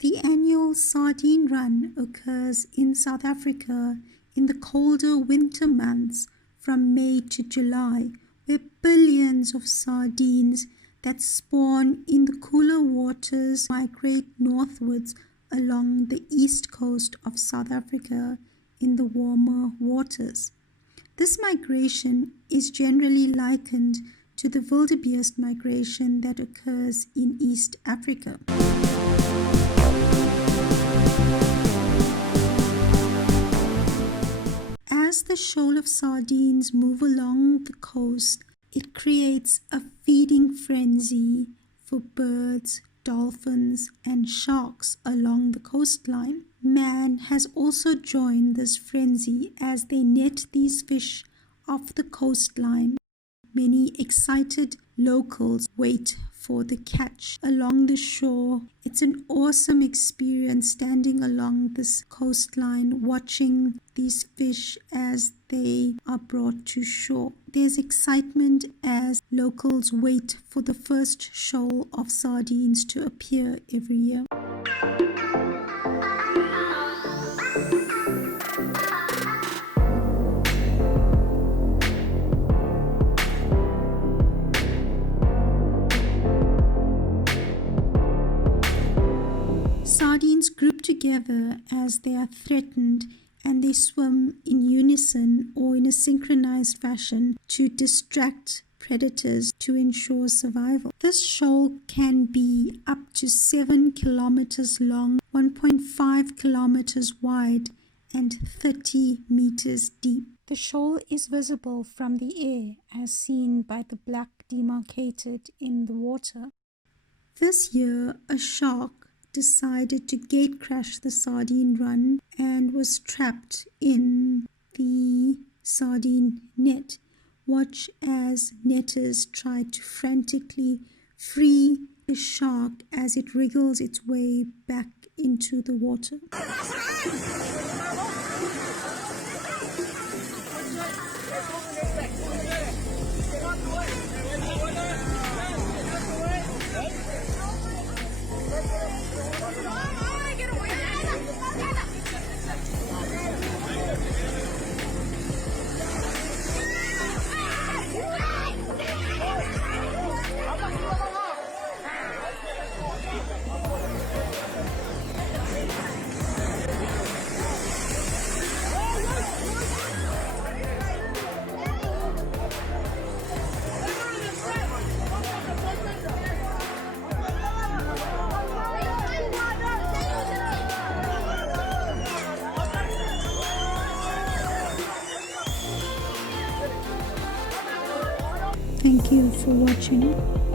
The annual Sardine Run occurs in South Africa in the colder winter months from May to July, where billions of sardines that spawn in the cooler waters migrate northwards along the east coast of South Africa in the warmer waters. This migration is generally likened to the wildebeest migration that occurs in East Africa. As the shoal of sardines move along the coast, it creates a feeding frenzy for birds, dolphins, and sharks along the coastline. Man has also joined this frenzy as they net these fish off the coastline. Many excited locals wait for the catch along the shore. It's an awesome experience standing along this coastline, watching these fish as they are brought to shore. There's excitement as locals wait for the first shoal of sardines to appear every year. Sardines group together as they are threatened, and they swim in unison or in a synchronized fashion to distract predators to ensure survival. This shoal can be up to 7 kilometers long, 1.5 kilometers wide, and 30 meters deep. The shoal is visible from the air as seen by the black demarcated in the water. This year, a shark decided to gate crash the Sardine Run and was trapped in the sardine net. Watch as netters try to frantically free the shark as it wriggles its way back into the water. Thank you for watching.